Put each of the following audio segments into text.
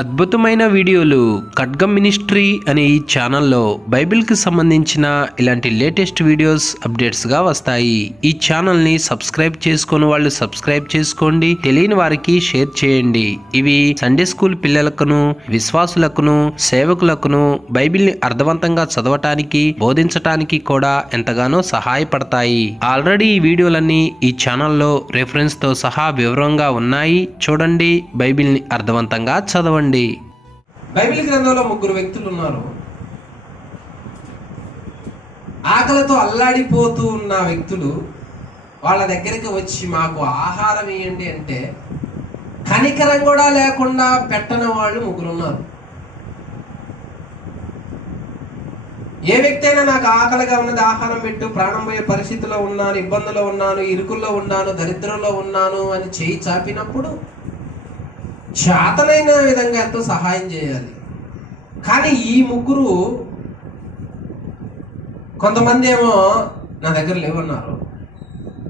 అద్భుతమైన వీడియోలు ఖడ్గం మినిస్ట్రీ అనే ఈ ఛానల్లో బైబిల్కి సంబంధించిన ఇలాంటి లేటెస్ట్ వీడియోస్ అప్డేట్స్గా వస్తాయి. ఈ ఛానల్ని సబ్స్క్రైబ్ చేసుకుని వాళ్ళు సబ్స్క్రైబ్ చేసుకోండి, తెలియని వారికి షేర్ చేయండి. ఇవి సండే స్కూల్ పిల్లలకును, విశ్వాసులకును, సేవకులకును బైబిల్ని అర్థవంతంగా చదవటానికి, బోధించటానికి కూడా ఎంతగానో సహాయపడతాయి. ఆల్రెడీ ఈ వీడియోలన్నీ ఈ ఛానల్లో రెఫరెన్స్తో సహా వివరంగా ఉన్నాయి. చూడండి, బైబిల్ని అర్థవంతంగా చదవండి. బైబిల్ గ్రంథంలో ముగ్గురు వ్యక్తులు ఉన్నారు. ఆకలితో అల్లాడిపోతూ ఉన్న వ్యక్తులు వాళ్ళ దగ్గరికి వచ్చి మాకు ఆహారం ఇవ్వండి అంటే కనికరం కూడా లేకుండా పెట్టని వాళ్ళు ముగ్గురు ఉన్నారు. ఏ వ్యక్తి అయినా నాకు ఆకలిగా ఉన్నది, ఆహారం పెట్టు, ప్రాణం పోయే పరిస్థితిలో ఉన్నాను, ఇబ్బందులో ఉన్నాను, ఇరుకుల్లో ఉన్నాను, దరిద్రంలో ఉన్నాను అని చేయి చాపినప్పుడు చేతనైన విధంగా ఎంతో సహాయం చేయాలి. కానీ ఈ ముగ్గురు, కొంతమంది ఏమో నా దగ్గర లేవన్నారు,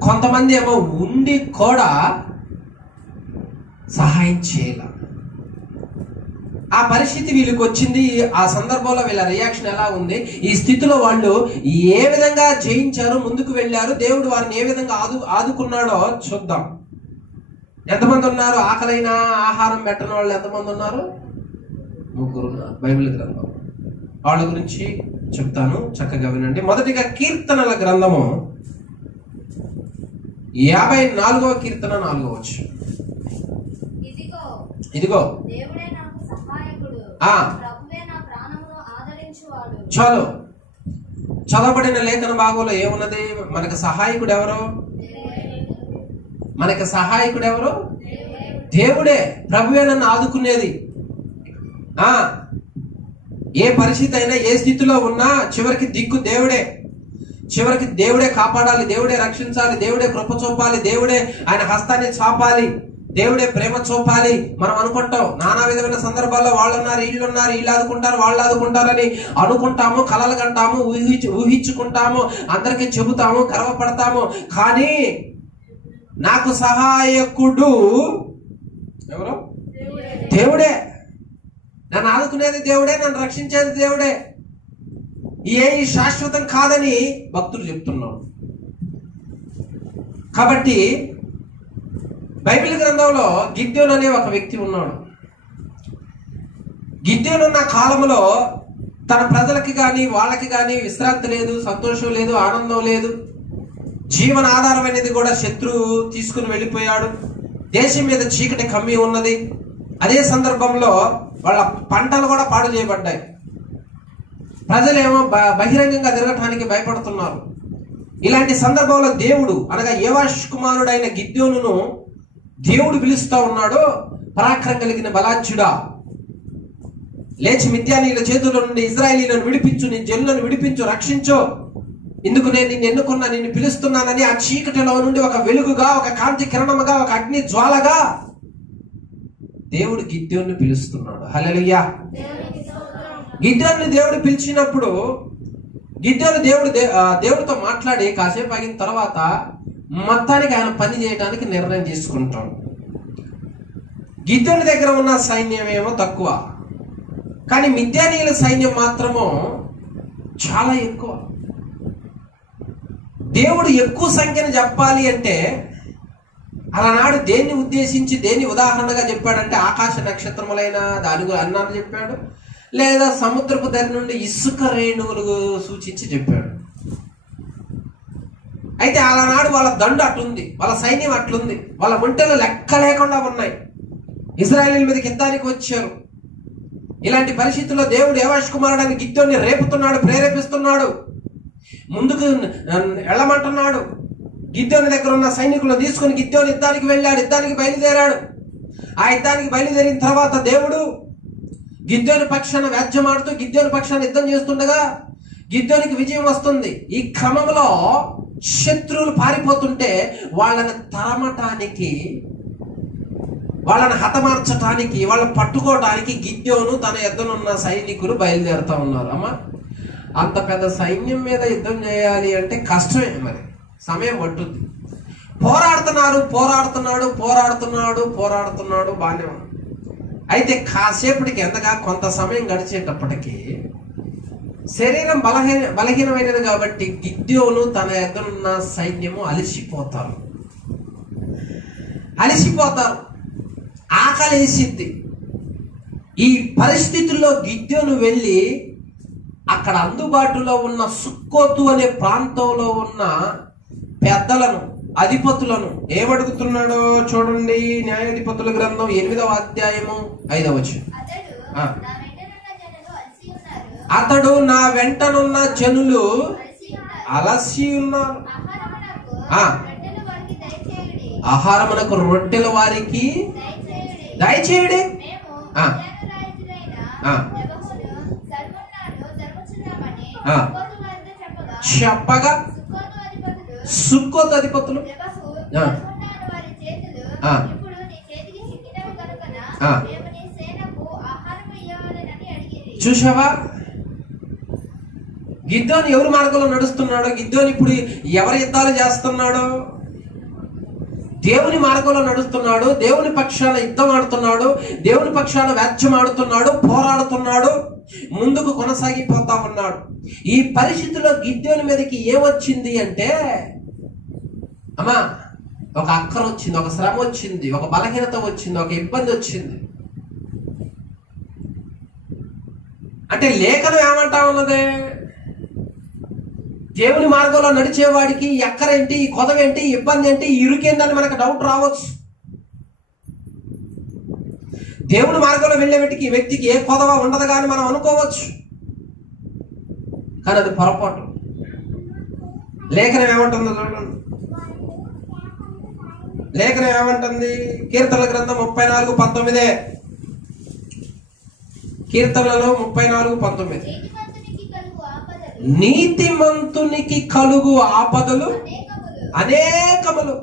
కొంతమంది ఏమో ఉండి కూడా సహాయం చేయాల. ఆ పరిస్థితి వీళ్ళకి వచ్చింది. ఆ సందర్భంలో వీళ్ళ రియాక్షన్ ఎలా ఉంది, ఈ స్థితిలో వాళ్ళు ఏ విధంగా జయించారు, ముందుకు వెళ్ళారు, దేవుడు వారిని ఏ విధంగా ఆదుకున్నాడో చూద్దాం. ఎంతమంది ఉన్నారు? ఆకలైన ఆహారం పెట్టని వాళ్ళు ఎంతమంది ఉన్నారు? ముగ్గురు ఉన్నారు బైబిల్ గ్రంథం. వాళ్ళ గురించి చెప్తాను, చక్కగా వినండి. మొదటిగా కీర్తనల గ్రంథము 54వ కీర్తన 4వ వచనం. ఇదిగో చాలు. చదవబడిన లేఖన భాగంలో ఏమున్నది? మనకు సహాయకుడు ఎవరు? మనకి సహాయకుడు ఎవరు? దేవుడే. ప్రభువే నన్ను ఆదుకునేది. ఏ పరిస్థితి అయినా, ఏ స్థితిలో ఉన్నా చివరికి దిక్కు దేవుడే. చివరికి దేవుడే కాపాడాలి, దేవుడే రక్షించాలి, దేవుడే కృప చూపాలి, దేవుడే ఆయన హస్తాన్ని చాపాలి, దేవుడే ప్రేమ చూపాలి. మనం అనుకుంటాం నానా విధమైన సందర్భాల్లో వాళ్ళున్నారు, వీళ్ళున్నారు, వీళ్ళు ఆదుకుంటారు, వాళ్ళు ఆదుకుంటారని అనుకుంటాము, కలలు కంటాము, ఊహించుకుంటాము, అందరికీ చెబుతాము, గర్వపడతాము. కానీ నాకు సహాయకుడు ఎవరు? దేవుడే. నన్ను ఆదుకునేది దేవుడే, నన్ను రక్షించేది దేవుడే. ఏ శాశ్వతం కాదని భక్తులు చెప్తున్నాడు. కాబట్టి బైబిల్ గ్రంథంలో గిద్యోను అనే ఒక వ్యక్తి ఉన్నాడు. గిద్యోను ఉన్న కాలంలో తన ప్రజలకి కానీ వాళ్ళకి కానీ విశ్రాంతి లేదు, సంతోషం లేదు, ఆనందం లేదు. జీవన ఆధారం అనేది కూడా శత్రువు తీసుకుని వెళ్ళిపోయాడు. దేశం మీద చీకటి కమ్మి ఉన్నది. అదే సందర్భంలో వాళ్ళ పంటలు కూడా పాడు చేయబడ్డాయి. ప్రజలేమో బహిరంగంగా తిరగటానికి భయపడుతున్నారు. ఇలాంటి సందర్భంలో దేవుడు అనగా యోవాషు కుమారుడైన గిద్యోనును దేవుడు పిలుస్తా ఉన్నాడు. పరాక్రమం కలిగిన బలాఢ్యుడా, లేచి మిద్యానీయుల చేతుల నుండి ఇశ్రాయేలీయులను విడిపించు, నీ జనులను విడిపించు, రక్షించు. ఇందుకు నేను నిన్ను ఎన్నుకున్నా, నిన్ను పిలుస్తున్నానని ఆ చీకటిలో నుండి ఒక వెలుగుగా, ఒక కాంతి కిరణముగా, ఒక అగ్ని జ్వాలగా దేవుడు గిద్యోన్ని పిలుస్తున్నాడు. హల్లెలూయా. గిద్యోన్ని దేవుడు పిలిచినప్పుడు గిద్యోను దేవుడితో మాట్లాడి కాసేపు ఆగిన తర్వాత మొత్తానికి ఆయన పని చేయడానికి నిర్ణయం తీసుకుంటాడు. గిద్యోని దగ్గర ఉన్న సైన్యం ఏమో తక్కువ, కానీ మిద్యానీయుల సైన్యం మాత్రము చాలా ఎక్కువ. దేవుడు ఎక్కువ సంఖ్యను చెప్పాలి అంటే అలనాడు దేన్ని ఉద్దేశించి, దేన్ని ఉదాహరణగా చెప్పాడంటే ఆకాశ నక్షత్రములైన దాని అన్నాను చెప్పాడు, లేదా సముద్రపు ధర నుండి ఇసుక రేణువులు సూచించి చెప్పాడు. అయితే అలనాడు వాళ్ళ దండు అట్లుంది, వాళ్ళ సైన్యం అట్లుంది, వాళ్ళ ఒంటెలు లెక్క లేకుండా ఉన్నాయి. ఇశ్రాయేలీయుల మీదకి యుద్ధానికి వచ్చారు. ఇలాంటి పరిస్థితుల్లో దేవుడు యోవాషు కుమారుడైన గిద్యోన్ని రేపుతున్నాడు, ప్రేరేపిస్తున్నాడు, ముందుకు వెళ్ళమంటున్నాడు. గిద్యోని దగ్గర ఉన్న సైనికులను తీసుకుని గిద్యోని యుద్ధానికి వెళ్ళాడు, యుద్ధానికి బయలుదేరాడు. ఆ యుద్ధానికి బయలుదేరిన తర్వాత దేవుడు గిద్యోని పక్షాన వ్యాజ్యమాడుతూ గిద్యోని పక్షాన యుద్ధం చేస్తుండగా గిద్యోనికి విజయం వస్తుంది. ఈ క్రమంలో శత్రువులు పారిపోతుంటే వాళ్ళని తరమటానికి, వాళ్ళని హతమార్చటానికి, వాళ్ళని పట్టుకోవటానికి గిద్యోను తన యుద్ధనున్న సైనికులు బయలుదేరుతా ఉన్నారు. అమ్మా, అంత పెద్ద సైన్యం మీద యుద్ధం చేయాలి అంటే కష్టమే, మరి సమయం పట్టుద్ది. పోరాడుతున్నాడు, బాగానే ఉంది. అయితే కాసేపటికి ఎంతగా కొంత సమయం గడిచేటప్పటికి శరీరం బలహీనమైనది కాబట్టి గిద్యోను తన ఎదురున్న సైన్యము అలసిపోతారు, ఆకలేసిద్ది. ఈ పరిస్థితుల్లో గిద్యోను వెళ్ళి అక్కడ అందుబాటులో ఉన్న సుక్కోతు అనే ప్రాంతంలో ఉన్న పెద్దలను, అధిపతులను ఏమడుగుతున్నాడో చూడండి. న్యాయాధిపతుల గ్రంథం 8వ అధ్యాయము 5వ వచనం. అతడు నా వెంటనున్న జనులు అలసి ఉన్నారు, ఆహారమునకు రొట్టెల వారికి దయచేయడి. చెప్పగా సుక్కోతు అధిపతులు చూసావా, గిద్యోను ఎవరి మార్గంలో నడుస్తున్నాడో, గిద్యోను ఇప్పుడు ఎవరి యుద్ధాలు చేస్తున్నాడో, దేవుని మార్గంలో నడుస్తున్నాడు, దేవుని పక్షాన యుద్ధం ఆడుతున్నాడు, దేవుని పక్షాన వ్యాజ్యం ఆడుతున్నాడు, పోరాడుతున్నాడు, ముందుకు కొనసాగిపోతా ఉన్నాడు. ఈ పరిస్థితిలో గిద్యోని మీదకి ఏమొచ్చింది అంటే, అమ్మా ఒక అక్కర వచ్చింది, ఒక శ్రమ వచ్చింది, ఒక బలహీనత వచ్చింది, ఒక ఇబ్బంది వచ్చింది. అంటే లేఖనం ఏమంటా ఉన్నదే, దేవుని మార్గంలో నడిచేవాడికి ఎక్కరేంటి, కొదవేంటి, ఇబ్బంది ఏంటి, ఇరుకేందని మనకు డౌట్ రావచ్చు. దేవుని మార్గంలో వెళ్ళే వ్యక్తికి ఏ కొదవ ఉండదు కానీ మనం అనుకోవచ్చు, కానీ అది పొరపాటు. లేఖనం ఏమంటుందో చూడండి. లేఖనం ఏమంటుంది? కీర్తనల గ్రంథం 34:19. కీర్తనలలో 34:19. నీతిమంతునికి కలుగు ఆపదలు అనేకములు.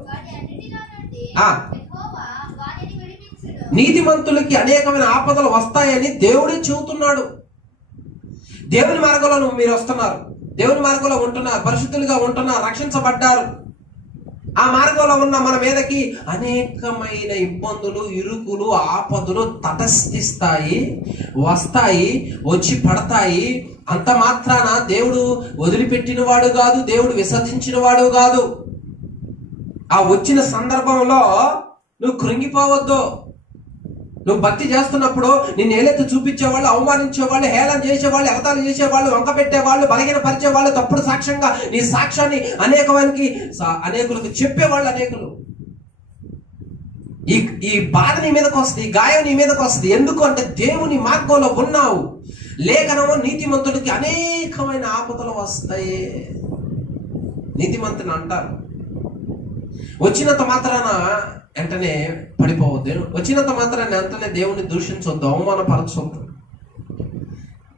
నీతిమంతులకి అనేకమైన ఆపదలు వస్తాయని దేవుడే చెబుతున్నాడు. దేవుని మార్గంలో మీరు వస్తున్నారు, దేవుని మార్గంలో ఉంటున్నారు, పరిశుద్ధులుగా ఉంటున్నారు, రక్షించబడ్డారు. ఆ మార్గంలో ఉన్న మన మీదకి అనేకమైన ఇబ్బందులు, ఇరుకులు, ఆపదలు తటస్థిస్తాయి, వస్తాయి, వచ్చి పడతాయి. అంత మాత్రాన దేవుడు వదిలిపెట్టిన వాడు కాదు, దేవుడు విసర్జించిన వాడు కాదు. ఆ వచ్చిన సందర్భంలో నువ్వు కృంగిపోవద్దు. నువ్వు భక్తి చేస్తున్నప్పుడు నిన్ను ఏలెత్తి చూపించేవాళ్ళు, అవమానించేవాళ్ళు, హేళన చేసేవాళ్ళు, ఎగతాళి చేసేవాళ్ళు, వంక పెట్టేవాళ్ళు, బలహీన పరిచేవాళ్ళు, తప్పుడు సాక్ష్యంగా నీ సాక్ష్యాన్ని అనేకులకు చెప్పేవాళ్ళు అనేకులు. ఈ బాధ నీ మీదకి వస్తుంది, ఈ గాయం నీ మీదకి వస్తుంది. ఎందుకు అంటే దేవుని మార్గంలో ఉన్నావు. లేఖనము నీతిమంతుడికి అనేకమైన ఆపదలు వస్తాయి. నీతిమంతుని అంటారు, వచ్చినంత మాత్రాన వెంటనే పడిపోవద్దు, వచ్చినంత మాత్రాన వెంటనే దేవుని దూషించొద్దు, అవమానపరచొద్దు.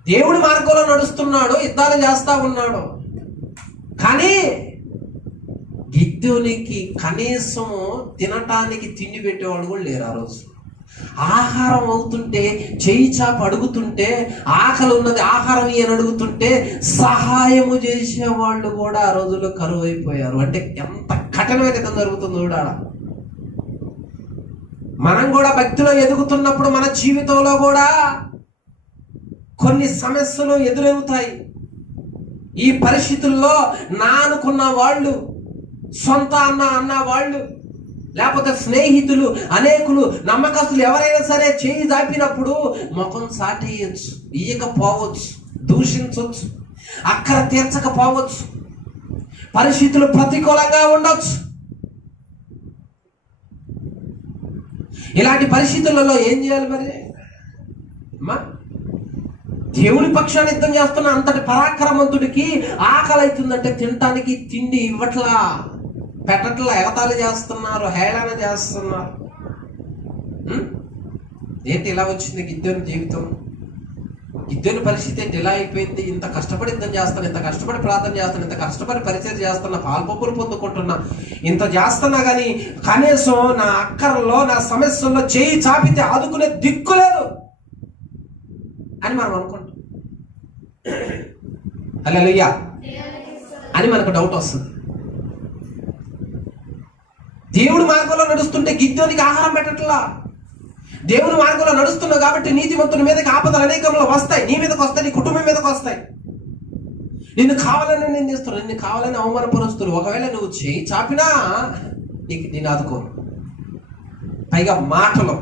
దేవుడి మార్గంలో నడుస్తున్నాడు, యుద్ధాలు చేస్తా ఉన్నాడు. కానీ గిద్యోనికి కనీసం తినటానికి తిండి పెట్టేవాళ్ళు కూడా లేరు. ఆ రోజు ఆహారం అవుతుంటే, చేయి చాప అడుగుతుంటే, ఆకలి ఉన్నది ఆహారం అని అడుగుతుంటే సహాయము చేసేవాళ్ళు కూడా ఆ రోజుల్లో కరువు అయిపోయారు. అంటే ఎంత కఠినమైన యుద్ధం జరుగుతుందో కూడా. మనం కూడా భక్తిలో ఎదుగుతున్నప్పుడు మన జీవితంలో కూడా కొన్ని సమస్యలు ఎదురవుతాయి. ఈ పరిస్థితుల్లో నా అనుకున్న వాళ్ళు, సొంత అన్న వాళ్ళు, లేకపోతే స్నేహితులు, అనేకులు, నమ్మకస్తులు ఎవరైనా సరే చేయి దాపినప్పుడు ముఖం సాటేయచ్చు, ఇయ్యకపోవచ్చు, దూషించవచ్చు, అక్కర తీర్చకపోవచ్చు, పరిస్థితులు ప్రతికూలంగా ఉండొచ్చు. ఇలాంటి పరిస్థితులలో ఏం చేయాలి మరి? అమ్మా, దేవుని పక్షాన్ని యుద్ధం చేస్తున్న అంతటి పరాక్రమంతుడికి ఆకలి అవుతుందంటే తినటానికి తిండి ఇవ్వట్లా, పెట్టట్లా, ఎగతాళి చేస్తున్నారు, హేళన చేస్తున్నారు. ఏంటి ఇలా వచ్చింది గిద్యోని జీవితం? గిద్యోని పరిస్థితి ఏంటి ఇలా అయిపోయింది? ఇంత కష్టపడి యుద్ధం చేస్తాను, ఇంత కష్టపడి ప్రార్థన చేస్తాను, ఇంత కష్టపడి పరిచయం చేస్తున్నా, పాల్పొప్పులు పొందుకుంటున్నా, ఇంత చేస్తున్నా కానీ కనీసం నా అక్కర్లో, నా సమస్యల్లో చేయి చాపితే ఆదుకునే దిక్కు లేదు అని మనం అనుకుంటాం. హల్లెలూయా అని మనకు డౌట్ వస్తుంది. దేవుడి మార్గంలో నడుస్తుంటే గిద్యోనికి ఆహారం పెట్టట్లా, దేవుని మార్గంలో నడుస్తున్నావు కాబట్టి నీతిమంతుని మీదకి ఆపదలు అనేకంలో వస్తాయి. నీ మీదకి వస్తాయి, నీ కుటుంబం మీదకి వస్తాయి. నిన్ను కావాలని నిందిస్తున్నారు, నిన్ను కావాలని అవమానపరుస్తున్నారు. ఒకవేళ నువ్వు చేయి చాపినా నేను ఆదుకోను. పైగా మాటలు,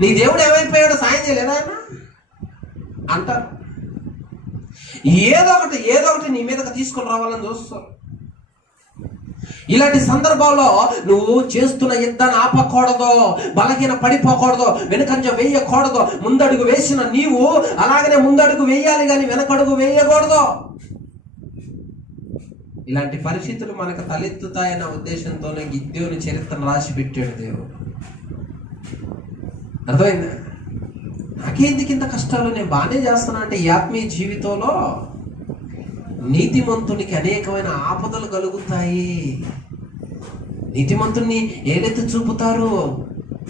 నీ దేవుడు ఏమైపోయాడో సాయం చేయలేదా ఆయన అంటారు. ఏదో ఒకటి నీ మీదకి తీసుకొని రావాలని చూస్తారు. ఇలాంటి సందర్భంలో నువ్వు చేస్తున్న యుద్ధాన్ని ఆపకూడదు, బలహీన పడిపోకూడదు, వెనుకంజ వేయకూడదు. ముందడుగు వేసిన నీవు అలాగనే ముందడుగు వేయాలి కానీ వెనకడుగు వేయకూడదు. ఇలాంటి పరిస్థితులు మనకు తలెత్తుతాయన్న ఉద్దేశంతోనే గిద్యోని చరిత్రను రాసి పెట్టాడు దేవుడు. అర్థమైందా? నాకేందుకు ఇంత కష్టాలు, నేను బాగానే చేస్తున్నా అంటే ఈ ఆత్మీయ జీవితంలో నీతిమంతునికి అనేకమైన ఆపదలు కలుగుతాయి. నీతిమంతుని ఏదైతే చూపుతారో,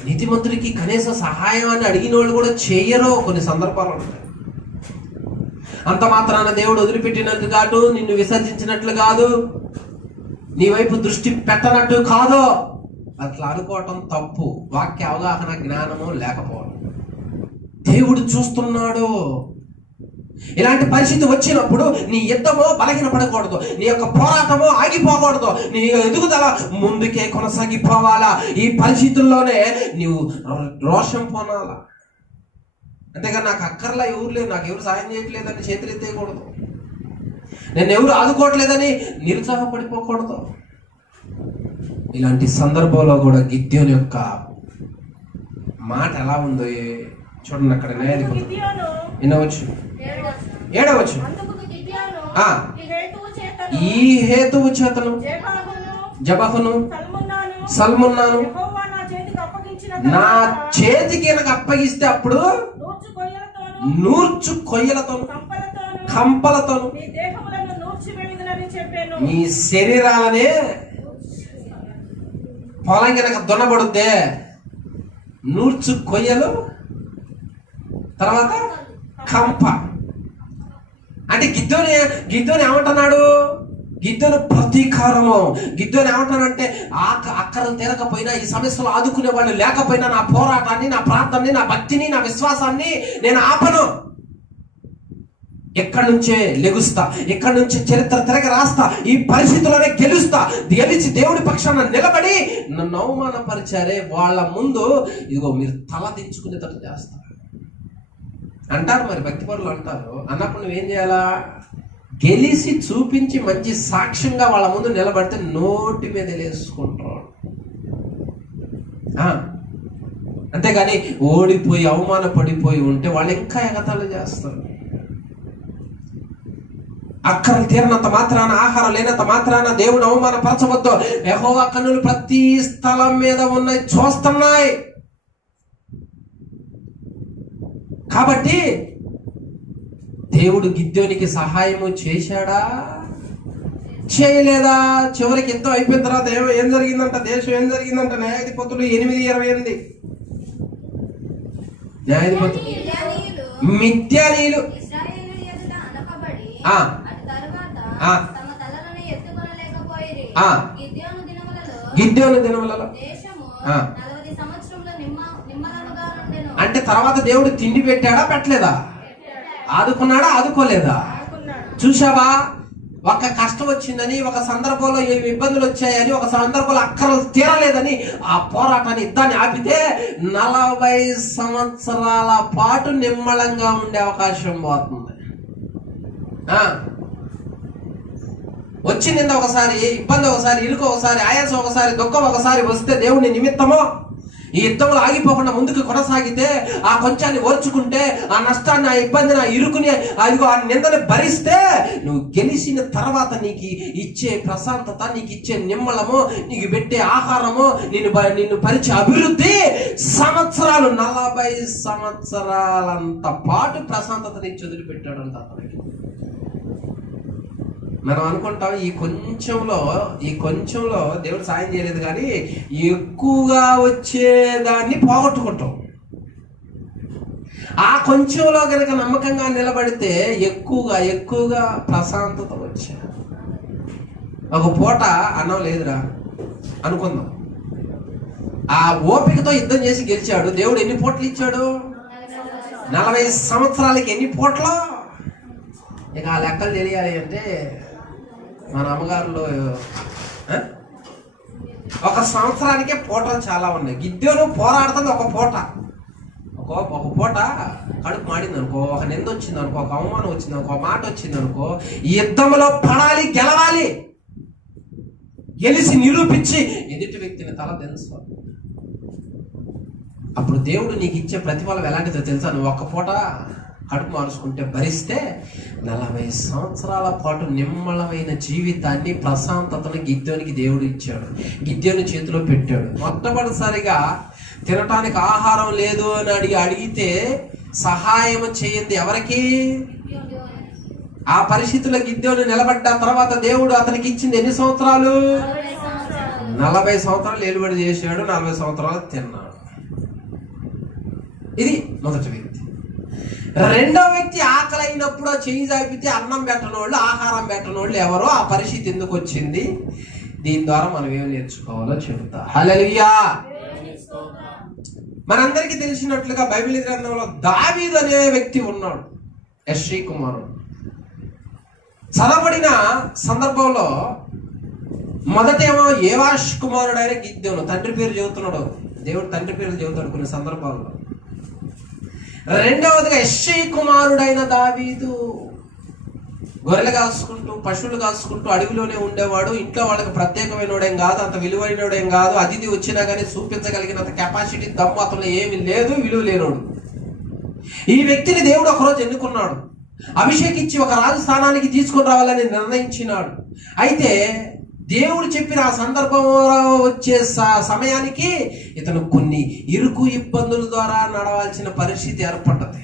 నీతిమంతుడికి కనీస సహాయం అని అడిగిన వాళ్ళు కూడా చేయరో కొన్ని సందర్భాలు ఉంటాయి. అంత మాత్రాన దేవుడు వదిలిపెట్టినట్టు కాదు, నిన్ను విసర్జించినట్లు కాదు, నీ వైపు దృష్టి పెట్టనట్టు కాదు. అట్లా అనుకోవటం తప్పు. వాక్య అవగాహన జ్ఞానము లేకపోవడం. దేవుడు చూస్తున్నాడు. ఇలాంటి పరిస్థితి వచ్చినప్పుడు నీ యుద్ధమో బలహీన పడకూడదు, నీ యొక్క పోరాటమో ఆగిపోకూడదు, నీ ఎదుగుదల ముందుకే కొనసాగిపోవాలా. ఈ పరిస్థితుల్లోనే నీవు రోషం పొనాలా. అంతేగా నాకు అక్కర్లా, ఎవరు లేదు, నాకు ఎవరు సాయం చేయట్లేదని చేతులెత్తేయకూడదు, నేను ఎవరు ఆదుకోవట్లేదని నిరుత్సాహపడిపోకూడదు. ఇలాంటి సందర్భంలో కూడా గిద్యోని యొక్క మాట ఎలా ఉందో చూడండి. అక్కడ వినవచ్చు 7వ ఈ హేతువు చేతను జబహును సల్మున్నాను నా చేతికి కనుక అప్పగిస్తే అప్పుడు నూర్చు కొయ్యలతో కంపలతో మీ శరీరాలనే పొలం కనుక దున్నబడుద్దే, నూర్చు కొయ్యలు తర్వాత కంప. అంటే గిద్దోని ఏమంటున్నాడు? గిద్దోని ప్రతీకారము. గిద్దోని ఏమంటానంటే అక్కరలు తీరకపోయినా, ఈ సమస్యలు ఆదుకునే వాళ్ళు లేకపోయినా నా పోరాటాన్ని, నా ప్రార్థనని, నా భక్తిని, నా విశ్వాసాన్ని నేను ఆపను. ఎక్కడి నుంచే లెగుస్తా, ఎక్కడి నుంచి చరిత్ర తిరగ రాస్తా, ఈ పరిస్థితుల్లోనే గెలిచి దేవుడి పక్షాన నిలబడి నన్ను అవమానపరిచారే వాళ్ళ ముందు ఇదిగో మీరు తల దించుకునేటట్టు చేస్తా అంటారు. మరి భక్తి పరులు అంటారు. అన్నప్పుడు నువ్వేం చేయాలా? గెలిచి చూపించి మంచి సాక్ష్యంగా వాళ్ళ ముందు నిలబడితే నోటి మీద వేసుకుంటారు. అంతేగాని ఓడిపోయి అవమానపడిపోయి ఉంటే వాళ్ళు ఇంకా ఎగతాళి చేస్తారు. అక్కరం తీరనంత మాత్రాన, ఆహారం లేనంత మాత్రాన దేవుని అవమానపరచవద్దు. యెహోవా కన్నులు ప్రతి స్థలం మీద ఉన్నాయి, చూస్తున్నాయి. కాబట్టి దేవుడు గిద్యోనికి సహాయము చేశాడా చేయలేదా? చివరికి యుద్ధం అయిపోయిన తర్వాత ఏం జరిగిందంట? దేశం ఏం జరిగిందంట? న్యాయాధిపతులు 8:28 న్యాయాధిపతులు మిద్యానీయులు గిద్యోను దినములలో అంటే తర్వాత దేవుడు తిండి పెట్టాడా పెట్టలేదా? ఆదుకున్నాడా ఆదుకోలేదా? చూసావా? ఒక కష్టం వచ్చిందని, ఒక సందర్భంలో ఏమి ఇబ్బందులు వచ్చాయని, ఒక సందర్భంలో అక్కరలు తీరలేదని ఆ పోరాటాన్ని, యుద్ధాన్ని ఆపితే 40 సంవత్సరాల పాటు నిమ్మళంగా ఉండే అవకాశం పోతుంది. వచ్చింది ఒకసారి ఇబ్బంది, ఒకసారి ఇరుకు, ఒకసారి ఆయాసం, ఒకసారి దుఃఖం, ఒకసారి వస్తే దేవుని నిమిత్తమో ఈ యుద్ధంలో ఆగిపోకుండా ముందుకు కొనసాగితే, ఆ కొంచాన్ని ఓర్చుకుంటే, ఆ నష్టాన్ని, ఆ ఇబ్బందిని, ఆ ఇరుకుని, అదిగో ఆ నిందని భరిస్తే, నువ్వు గెలిచిన తర్వాత నీకు ఇచ్చే ప్రశాంతత, నీకు ఇచ్చే నిమ్మలము, నీకు పెట్టే ఆహారము, నిన్ను పరిచే అభివృద్ధి సంవత్సరాలు, 40 సంవత్సరాలంత పాటు ప్రశాంతత నీకు వదిలిపెట్టాడంట అతనికి. మనం అనుకుంటాం ఈ కొంచెంలో దేవుడు సాయం చేయలేదు, కానీ ఎక్కువగా వచ్చేదాన్ని పోగొట్టుకుంటాం. ఆ కొంచెంలో కనుక నమ్మకంగా నిలబడితే ఎక్కువగా ప్రశాంతత వచ్చే. ఒక పూట అన్నం లేదురా అనుకుందాం, ఆ ఓపికతో యుద్ధం చేసి గెలిచాడు. దేవుడు ఎన్ని పోట్లు ఇచ్చాడు? 40 సంవత్సరాలకి ఎన్ని పోట్లు? ఇక ఆ లెక్కలు తెలియాలి అంటే మన అమ్మగారులో 1 సంవత్సరానికే పూటలు చాలా ఉన్నాయి. గిద్దెను పోరాడుతుంది ఒక పూట. ఒక పూట కడుపు మాడింది అనుకో, ఒక నింద వచ్చింది అనుకో, ఒక అవమానం వచ్చింది అనుకో, ఒక మాట వచ్చింది అనుకో, ఈ యుద్ధంలో పడాలి, గెలవాలి, గెలిచి నిరూపించి ఎదుటి వ్యక్తిని తల దించాలి. అప్పుడు దేవుడు నీకు ఇచ్చే ప్రతిఫలం ఎలాంటిదో తెలుసా? నువ్వు ఒక్క పూట కడుపు మార్చుకుంటే భరిస్తే 40 సంవత్సరాల పాటు నిమ్మలమైన జీవితాన్ని, ప్రశాంతతను గిద్యోనికి దేవుడు ఇచ్చాడు. గిద్యోని చేతిలో పెట్టాడు. మొట్టమొదటిసారిగా తినటానికి ఆహారం లేదు అని అడిగితే సహాయం చేయండి ఎవరికి? ఆ పరిస్థితుల్లో గిద్యోని నిలబడ్డ తర్వాత దేవుడు అతనికి ఇచ్చింది ఎన్ని సంవత్సరాలు? 40 సంవత్సరాలు ఏలుబడి చేశాడు, 40 సంవత్సరాలు తిన్నాడు. ఇది మొదటి వ్యక్తి. రెండో వ్యక్తి ఆకలి అయినప్పుడు చెయ్యి చాపితే అన్నం పెట్టనోళ్ళు, ఆహారం పెట్టనోళ్ళు ఎవరో? ఆ పరిస్థితి ఎందుకు వచ్చింది? దీని ద్వారా మనం ఏం నేర్చుకోవాలో చెబుతా. హల్లెలూయా. మనందరికీ తెలిసినట్లుగా బైబిల్ గ్రంథంలో దావీదు అనే వ్యక్తి ఉన్నాడు, యెష్షయి కుమారుడు. చదవబడిన సందర్భంలో మొదటేమో యోవాష్ కుమారుడు అయిన గిద్యోను, తండ్రి పేరు చెబుతున్నాడు. దేవుడు తండ్రి పేరు చెబుతాడు కొన్ని సందర్భాల్లో. రెండవదిగా యెష్షయి కుమారుడైన దావీదు గొర్రెలు కాసుకుంటూ, పశువులు కాసుకుంటూ అడవిలోనే ఉండేవాడు. ఇంట్లో వాళ్ళకి ప్రత్యేకమైనోడేం కాదు, అంత విలువైనోడేం కాదు. అతిథి వచ్చినా కానీ చూపించగలిగినంత కెపాసిటీ, దమ్ము అతను ఏమి లేదు, విలువ లేనోడు. ఈ వ్యక్తిని దేవుడు ఒకరోజు ఎన్నుకున్నాడు, అభిషేకించి ఒక రాజు స్థానానికి తీసుకుని రావాలని నిర్ణయించినాడు. అయితే దేవుడు చెప్పిన ఆ సందర్భంలో వచ్చే సమయానికి ఇతను కొన్ని ఇరుకు ఇబ్బందుల ద్వారా నడవాల్సిన పరిస్థితి ఏర్పడ్డది.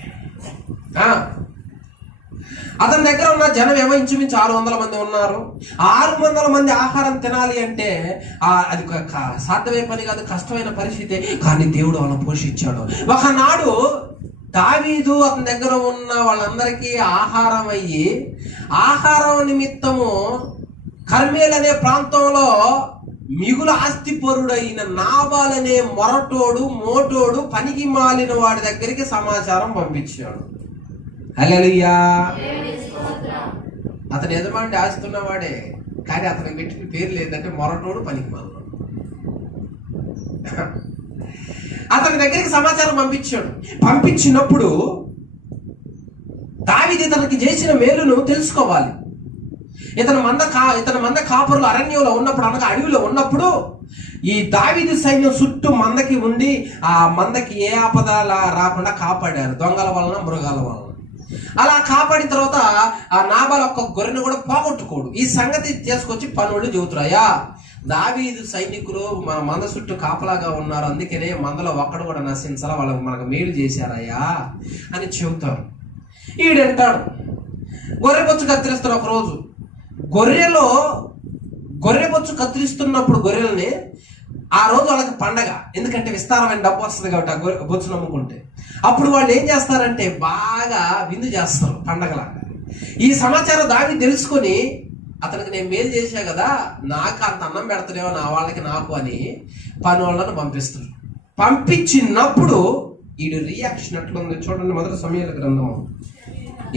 అతని దగ్గర ఉన్న జనం ఏమో ఇంచుమించు 600 మంది ఉన్నారు. 600 మంది ఆహారం తినాలి అంటే అది సాధ్యమైన పని కాదు, కష్టమైన పరిస్థితి. కానీ దేవుడు వాళ్ళని పోషించాడు. ఒకనాడు దావీదు అతని దగ్గర ఉన్న వాళ్ళందరికీ ఆహారం అయ్యి, ఆహారం నిమిత్తము కర్మేల్ అనే ప్రాంతంలో మిగులు ఆస్తిపరుడైన నాబాల్ అనే మొరటోడు, మోటోడు, పనికి మాలిన వాడి దగ్గరికి సమాచారం పంపించాడు. హల్లెలూయా. అతని యజమాని ఆస్తున్నవాడే, కానీ అతనికి పెట్టిన పేరు లేదంటే మొరటోడు, పనికి మాలినోడు. అతని దగ్గరికి సమాచారం పంపించాడు. పంపించినప్పుడు దావీదు ఇతనికి చేసిన మేలును తెలుసుకోవాలి. ఇతని మంద కాపురులు అరణ్యంలో ఉన్నప్పుడు, అనగా అడవిలో ఉన్నప్పుడు, ఈ దావీదు సైన్యం చుట్టూ మందకి ఉండి ఆ మందకి ఏ ఆపద రాకుండా కాపాడారు, దొంగల వలన, మృగాల వలన. అలా కాపాడిన తర్వాత ఆ నాబాల్ ఒక్క గొర్రెను కూడా పోగొట్టుకోడు. ఈ సంగతి తీసుకొచ్చి పనులు చెబుతున్నాయా, దావీదు సైనికులు మన మంద చుట్టూ కాపలాగా ఉన్నారు, అందుకనే మందలో ఒక్కడు కూడా నశించాలా, వాళ్ళకి మనకు మేలు చేశారయ్యా అని చెబుతారు. ఈడంటాడు, గొర్రెబొచ్చు కత్తిరిస్తారు. ఒకరోజు గొర్రెబొచ్చు కత్తిరిస్తున్నప్పుడు గొర్రెల్ని ఆ రోజు వాళ్ళకి పండగ, ఎందుకంటే విస్తారమైన డబ్బు వస్తుంది కాబట్టి ఆ బొచ్చు నమ్ముకుంటే. అప్పుడు వాళ్ళు ఏం చేస్తారంటే బాగా విందు చేస్తారు పండగలాగా. ఈ సమాచారం దావీదు తెలుసుకొని, అతనికి నేను మేలు చేశా కదా, నాకు అంత అన్నం పెడతాడేమో నా వాళ్ళకి నాకు అని పని వాళ్ళను పంపిస్తారు. పంపించినప్పుడు వీడు రియాక్షన్ ఎట్లుంది చూడండి. మొదటి సమూయేలు గ్రంథము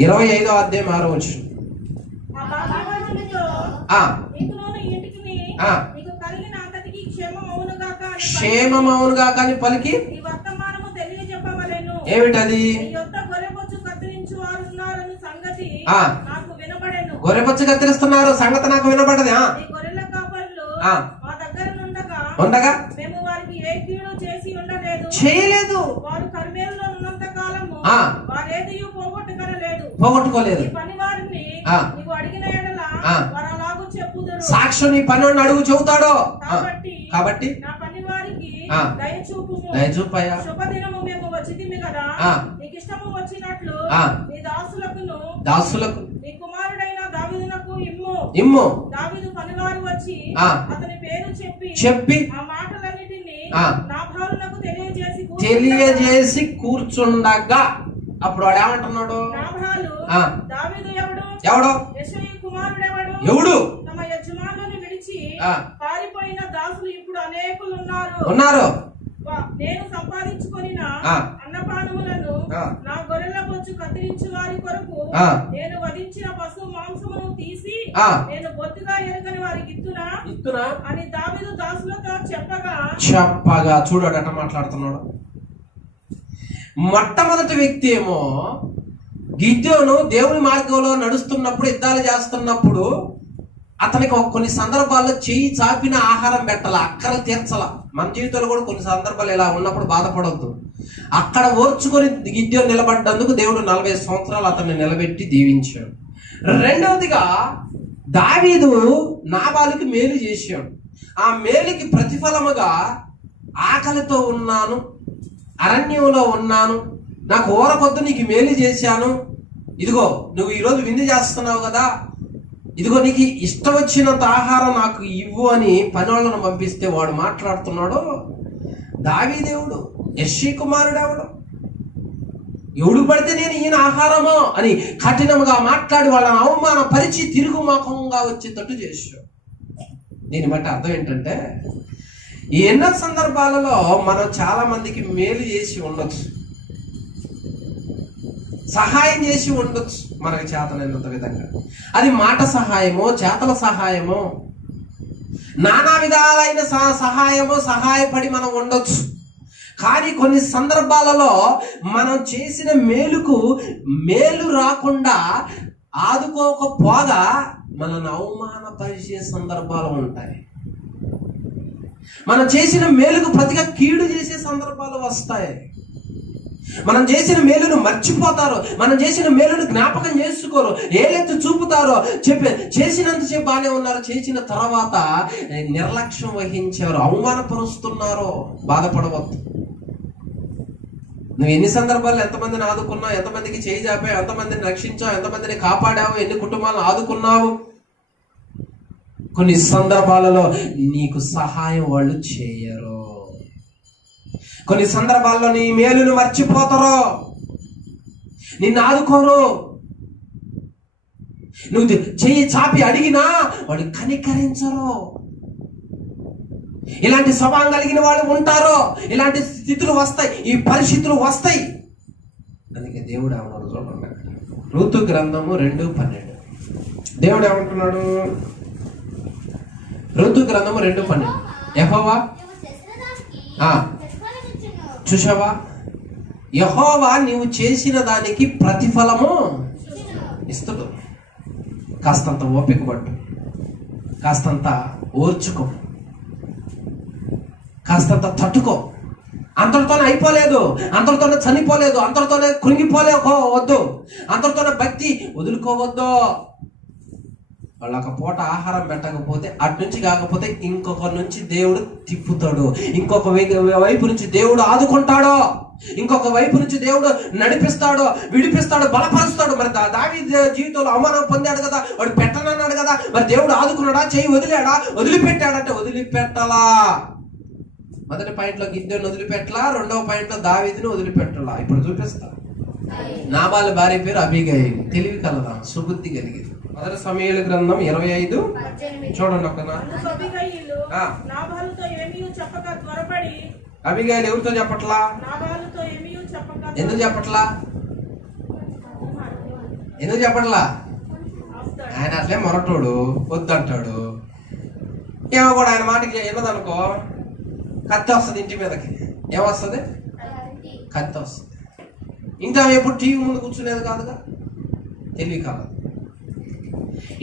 25వ అధ్యాయం 6వ వచనం. క్షేమమౌనుగా కానీ పలికి ఏమిటది? గొర్రెబొచ్చు కత్తిరిస్తున్నారు సంగతి నాకు వినపడది. ఉండగా చేయలేదు, పోగొట్టుకోలేదు. సాక్షి నీ పని అడుగు చెబుతాడో, కాబట్టి దయచూపయ్యా, దాసులకు ఇమ్ము. దావీదు పనివారు వచ్చి అతని పేరు చెప్పి ఆ మాటలన్నిటిని నాబాలునకు తెలియజేసి కూర్చుండగా అప్పుడు వాడు ఏమంటున్నాడు? దావీదు ఎవడో యెష్షయి కుమారుడు ఎవడు తమ యజమానుని విడిచి పారిపోయిన దాసులు ఇప్పుడు అనేకులు ఉన్నారు. నేను సంపాదించుకొనిన అన్నపానములను నా గొర్రెల బొచ్చు కత్తిరించు వారి కొరకు నేను వధించిన పశువు మాంసమును తీసి నేను బొత్తుగా ఎరుగని వారికి ఇత్తునా అని దావీదు దాసులతో చెప్పగా చూడాడు అట్ట మాట్లాడుతున్నాడు. మొట్టమొదటి వ్యక్తి ఏమో గిద్యోను దేవుని మార్గంలో నడుస్తున్నప్పుడు, యుద్ధాలు చేస్తున్నప్పుడు అతనికి కొన్ని సందర్భాల్లో చెయ్యి చాపిన ఆహారం పెట్టాల, అక్కర తీర్చాల. మన జీవితంలో కూడా కొన్ని సందర్భాలు ఇలా ఉన్నప్పుడు బాధపడవద్దు. అక్కడ ఓర్చుకొని గిద్యోను నిలబడ్డందుకు దేవుడు 40 సంవత్సరాలు అతన్ని నిలబెట్టి దీవించాడు. రెండవదిగా దావీదు నాబాలుకి మేలు చేశాడు. ఆ మేలుకి ప్రతిఫలముగా ఆకలితో ఉన్నాను, అరణ్యంలో ఉన్నాను, నాకు ఓరకొద్దు, నీకు మేలు చేశాను, ఇదిగో నువ్వు ఈరోజు విందు చేస్తున్నావు కదా, ఇదిగో నీకు ఇష్టం వచ్చినంత ఆహారం నాకు ఇవ్వు అని పనివాళ్ళను పంపిస్తే వాడు మాట్లాడుతున్నాడు, దావీదేవుడు యెష్షీ కుమారుడు ఎవడు పడితే నేను ఈయన ఆహారమో అని కఠినంగా మాట్లాడి వాళ్ళని అవమానపరిచి తిరుగు ముఖంగా వచ్చేటట్టు చేశాడు. దీన్ని బట్టి అర్థం ఏంటంటే, ఈ ఎన్నో సందర్భాలలో మనం చాలా మందికి మేలు చేసి ఉండొచ్చు, సహాయం చేసి ఉండొచ్చు మనకు చేతనైనంత విధంగా. అది మాట సహాయమో, చేతల సహాయమో, నానా విధాలైన సహాయమో సహాయపడి మనం ఉండొచ్చు. కానీ కొన్ని సందర్భాలలో మనం చేసిన మేలుకు మేలు రాకుండా ఆదుకోకపోగా మనల్ని అవమానపరిచే సందర్భాలు ఉంటాయి. మనం చేసిన మేలుకు ప్రతిగా కీడు చేసే సందర్భాలు వస్తాయి. మనం చేసిన మేలును మర్చిపోతారు, మనం చేసిన మేలును జ్ఞాపకం చేసుకోరు, ఏలెత్తి చూపుతారో. చేసినంతసేపు బాగానే ఉన్నారు, చేసిన తర్వాత నిర్లక్ష్యం వహించారు, అవమానపరుస్తున్నారో. బాధపడవద్దు. నువ్వు ఎన్ని సందర్భాల్లో ఎంతమందిని ఆదుకున్నావు, ఎంతమందికి చేయి చాపావు, ఎంతమందిని రక్షించావు, ఎంతమందిని కాపాడావు, ఎన్ని కుటుంబాలను ఆదుకున్నావు. కొన్ని సందర్భాలలో నీకు సహాయం వాళ్ళు చేయరు, కొన్ని సందర్భాల్లో నీ మేలును మర్చిపోతారు, నిన్ను ఆదుకోరు. నువ్వు చెయ్యి చాపి అడిగినా వాడు కనికరించరు. ఇలాంటి స్వభావం కలిగిన వాళ్ళు ఉంటారు, ఇలాంటి స్థితులు వస్తాయి, ఈ పరిస్థితులు వస్తాయి. అందుకే దేవుడు ఏమన్నాడు చూడండి, రూతు గ్రంథము 2:12. దేవుడు ఏమంటున్నాడు? రూతు గ్రంథము 2:12. యెహోవా చూసావా, యెహోవా నీవు చేసిన దానికి ప్రతిఫలము ఇస్తాడు. కాస్తంత ఓపిక పట్టు, కాస్తంత ఓర్చుకో, కాస్తంత తట్టుకో. అంతటితోనే అయిపోలేదు, అంతటితోనే చనిపోలేదు, అంతటితోనే కృంగిపోలేవద్దు, అంతటితోనే భక్తి వదులుకోవద్దు. వాళ్ళొక పూట ఆహారం పెట్టకపోతే అటు నుంచి కాకపోతే ఇంకొక నుంచి దేవుడు తిప్పుతాడు, ఇంకొక వైపు నుంచి దేవుడు ఆదుకుంటాడు, ఇంకొక వైపు నుంచి దేవుడు నడిపిస్తాడు, విడిపిస్తాడు, బలపరుస్తాడు. మరి దావీదు జీవితంలో అవమానం పొందాడు కదా, వాడు పెట్టనన్నాడు కదా, మరి దేవుడు ఆదుకున్నాడా, చేయి వదిలాడా? వదిలిపెట్టాడంటే వదిలిపెట్టాలా. మొదటి పాయింట్లో గిద్దెను వదిలిపెట్టలా, రెండవ పాయింట్లో దావీదుని వదిలిపెట్టాలా. ఇప్పుడు చూపిస్తా. నాబాలు భార్య పేరు అబీగయీలు, తెలివి కలదా, సుబుద్ధి కలిగింది. మొదటి సమూయేలు గ్రంథం 25 చూడండి. అబీగయీలు ఎవరితో చెప్పట్లా? ఎందుకు చెప్పట్లా? ఆయన అట్లే మొరటోడు, వద్దంటాడు. ఏమో కూడా ఆయన మాటకి వినదనుకో, కత్తి వస్తుంది ఇంటి మీదకి. ఏమొస్తుంది? కత్తి వస్తుంది. ఇంకా ఎప్పుడు టీవీ ముందు కూర్చునేది కాదుగా. తెలివి కాదు,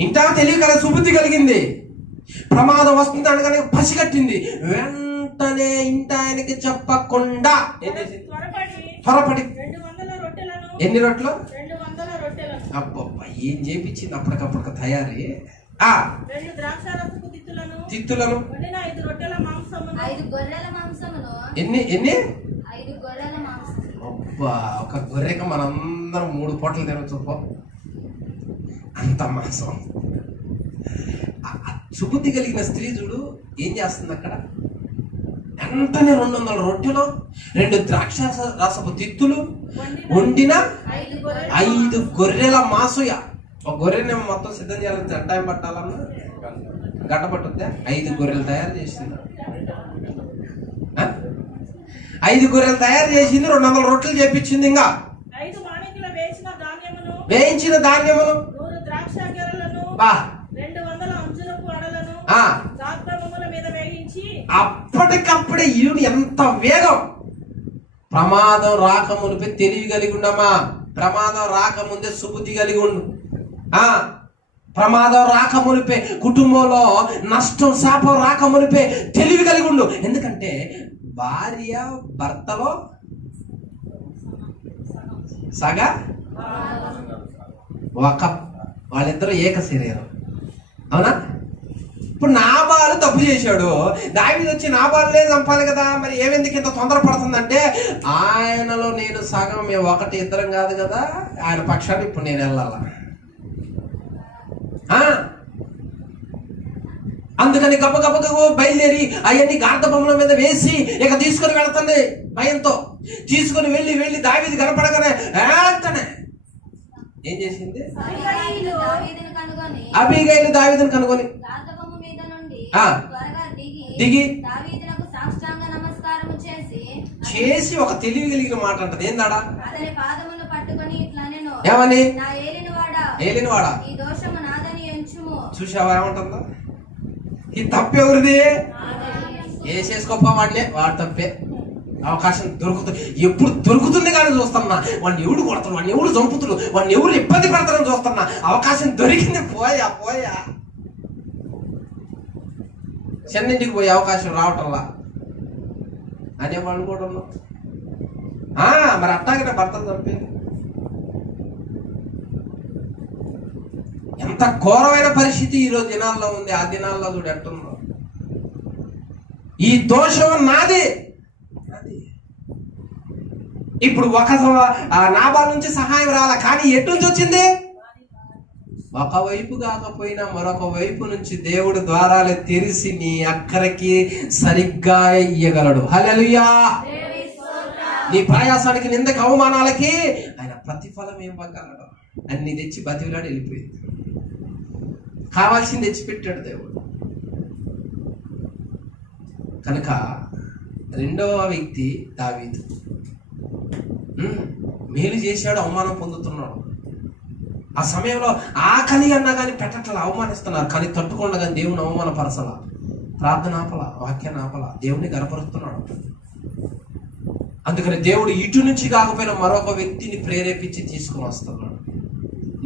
ఇంత తెలివి కల, సుబుద్ధి కలిగింది. ప్రమాదం వస్తుంది అనగానే పసిగట్టింది. వెంటనే ఇంత ఆయనకి చెప్పకుండా త్వరపడి ఎన్ని రొట్టెలు? అబ్బబ్బా, ఏం చేపించింది అప్పటికప్పుడు తయారీ. తిత్తులను ఎన్ని? అబ్బా, ఒక గొర్రెక మనందరం 3 పూటలు తినొచ్చు. అంత మాంసం. సుబుద్ధి కలిగిన స్త్రీ చూడు ఏం చేస్తుంది అక్కడ. వెంటనే 200 రొట్టెలు, 2 ద్రాక్ష రసపు తిత్తులు, వండిన 5 గొర్రెల మాసుయ. ఒక గొర్రెని మొత్తం సిద్ధం చేయాలంటే ఎంత టైం పట్టాలన్నా గడ్డ పట్టుద్దా? 5 గొర్రెలు తయారు చేసింది. 5 గొర్రెలు తయారు చేసింది, 200 రొట్టెలు చేపించింది, ఇంకా 5 మాణిక్యుల వేయించిన ధాన్యమును 100 ద్రాక్ష గెరలను 200 అంజూరపు అడలను గాత్రముల మీద వేయించి అప్పటికప్పుడే ఈడు ఎంత వేగం! ప్రమాదం రాకమునిపై తెలివి కలిగి ఉండమ్మా. ప్రమాదం రాకముందే సుబుద్ధి కలిగి ఉండు. ప్రమాదం రాకమునిపే, కుటుంబంలో నష్టం శాపం రాకమునిపే తెలివి కలిగి ఉండు. ఎందుకంటే భార్య భర్తలో సగా ఒక వాళ్ళిద్దరూ ఏక శరీరం, అవునా? ఇప్పుడు నాబాలు తప్పు చేశాడు, దావీదు వచ్చి నాబాలులే చంపాలి కదా, మరి ఏమెందుకు ఇంత తొందరపడుతుందంటే ఆయనలో నేను సగం, మేము ఒకటి ఇద్దరం కాదు కదా, ఆయన పక్షాన్ని ఇప్పుడు నేను వెళ్ళాలా. అందుకని గబగబగా బయలుదేరి అవన్నీ గార్ధబొమ్మల మీద వేసి ఇక తీసుకొని వెళ్తుంది. భయంతో తీసుకొని వెళ్ళి దావీదు కనపడగానే ఏం చేసింది? అబీగైలు దావీదును కనుగొని దిగి చేసి ఒక తెలివి కలిగిన మాట అంటది. ఏందాడా? ఏమని? ఏలినవాడా, చూసావా ఏమంటుందో? ఈ తప్పెవరిది? వేసేసుకోపా వాడినే, వాడు తప్పే. అవకాశం దొరుకుతుంది, ఎప్పుడు దొరుకుతుంది కానీ చూస్తున్నా. వాడిని ఎవడు కొడతాడు, వాడిని ఎవడు చంపుతుడు, వాడిని ఎవరు ఇబ్బంది పెడతారని చూస్తున్నా. అవకాశం దొరికింది, పోయా చెన్నింటికి పోయే అవకాశం రావటంలా అనేవాళ్ళు కూడా ఉన్నాం. మరి అట్టాగిన భర్తను చంపేది ఎంత ఘోరమైన పరిస్థితి ఈరోజు దినాల్లో ఉంది. ఆ దినాల్లో చూడు ఎట్టుందో. ఈ దోషం నాది. ఇప్పుడు ఒక నాబాల్ నుంచి సహాయం రాలా, కానీ ఎటు నుంచి వచ్చింది? ఒకవైపు కాకపోయినా మరొక వైపు నుంచి దేవుడు ద్వారాలు తెరిచి నీ అక్కడికి సరిగ్గా ఇయ్యగలడు. హల్లెలూయా! నీ ప్రయాసానికి, నిందకి, అవమానాలకి ఆయన ప్రతిఫలం ఇవ్వగలడు. అన్ని తెచ్చి బతిలాడి వెళ్ళిపోయింది. కావాల్సింది తెచ్చిపెట్టాడు దేవుడు. కనుక రెండవ వ్యక్తి దావీదు. మేలు చేశాడు, అవమానం పొందుతున్నాడు. ఆ సమయంలో ఆకలి అన్నా కానీ పెట్టట్లా, అవమానిస్తున్నారు. కానీ తట్టుకుండా కానీ దేవుని అవమానపరచలా, ప్రార్థన ఆపల, వాక్యాన్ని ఆపల, దేవుని గనపరుస్తున్నాడు. అందుకని దేవుడు ఇటు నుంచి కాకపోయినా మరొక వ్యక్తిని ప్రేరేపించి తీసుకుని వస్తున్నాడు.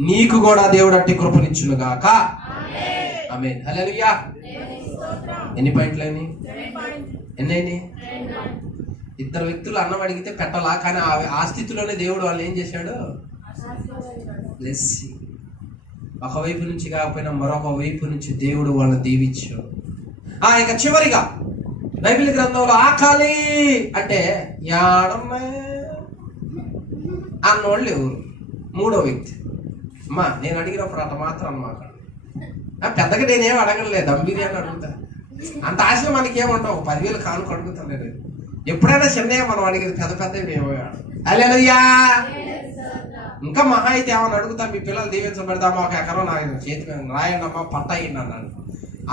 నీకు కూడా దేవుడు అట్టి కృపనిచ్చును గాక. ఆమేన్. హల్లెలూయా. ఎన్ని పాయింట్లు అయినాయి? ఎన్నైనాయి? 2 వ్యక్తులు అన్నం అడిగితే పెట్టలా, కానీ ఆ స్థితిలోనే దేవుడు వాళ్ళు ఏం చేశాడు? బ్లెస్సింగ్. ఒకవైపు నుంచి కాకపోయినా మరొక వైపు నుంచి దేవుడు వాళ్ళని దీవించాడు. ఇక చివరిగా బైబిల్ గ్రంథంలో ఆకలి అంటే అన్నోళ్ళు ఎవరు? 3వ వ్యక్తి. అమ్మా నేను అడిగినప్పుడు అట్ట మాత్రం అన్నమాట. పెద్దగా నేనేం అడగలేదు, దమ్ బిర్యానీ అడుగుతా. అంత ఆశలు మనకి ఏమంటావు? 10,000 కానుక అడుగుతాను నేను. ఎప్పుడైనా చిన్నయ్య మనం అడిగేది, పెద్ద మేము. హల్లెలూయా. ఇంకా మహా అయితే ఏమని అడుగుతా, మీ పిల్లలు దీవించబడతామా, 1 ఎకరం నా చేతి మీద రాయండమ్మా, పట్ట అయ్యింది అన్నాను.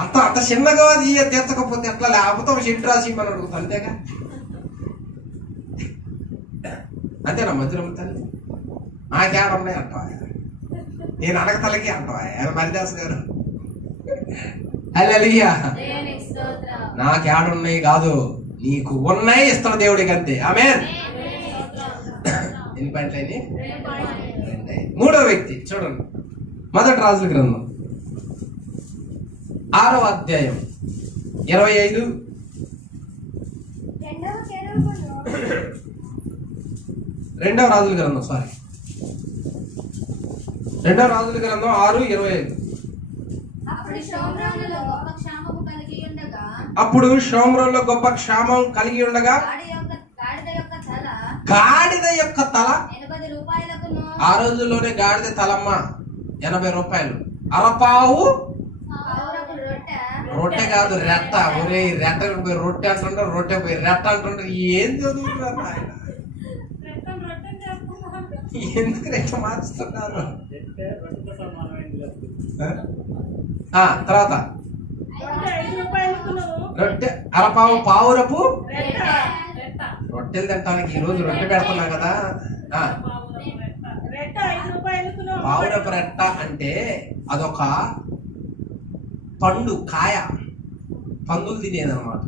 అంత చిన్నగా తీర్చకపోతే ఎట్లా? లేకపోతే ఒక షెడ్ రాసి మనం అడుగుతాం, అంతేగా. అంతేనా? మధ్యలో తల్లి నాకేడున్నాయి అంటావా? నేను అడగతలకి అంటావా? మరిదాస్ గారు. హల్లెలూయా. నాకేడున్నాయి కాదు, నీకు ఉన్నాయి ఇస్తాడు దేవుడికి, అంతే. ఆమేన్. ఎన్ని పాయింట్లు అయినాయి? 2. 3వ వ్యక్తి చూడండి, మొదటి రాజుల గ్రంథం 6వ అధ్యాయం 25. 2వ రాజుల గ్రంథం 6:25. అప్పుడు షోమ్రోనులో గొప్ప క్షామం కలిగి ఉండగా గాడిద యొక్క తల, ఆ రోజుల్లోనే గాడిద తలమ్మ 80 రూపాయలు. అరపావు రొట్టె కాదు, రెట్ట. ఒరే రెట్ట పోయి రొట్టె అంటుంటారు, రొట్టె పోయి రెట్ట అంటుంటారు. ఏం చదువుతున్నారు ఆయన? ఎందుకు రెట్ట మార్చుతున్నారు? తర్వాత రొట్టె, అరపావు పావురపు రొట్టె. రొట్టెలు తింటానికి ఈ రోజు రొట్టె పెడుతున్నా కదా. పావురపు రెట్ట అంటే అదొక పండు, కాయ, పందులు తినేదన్నమాట,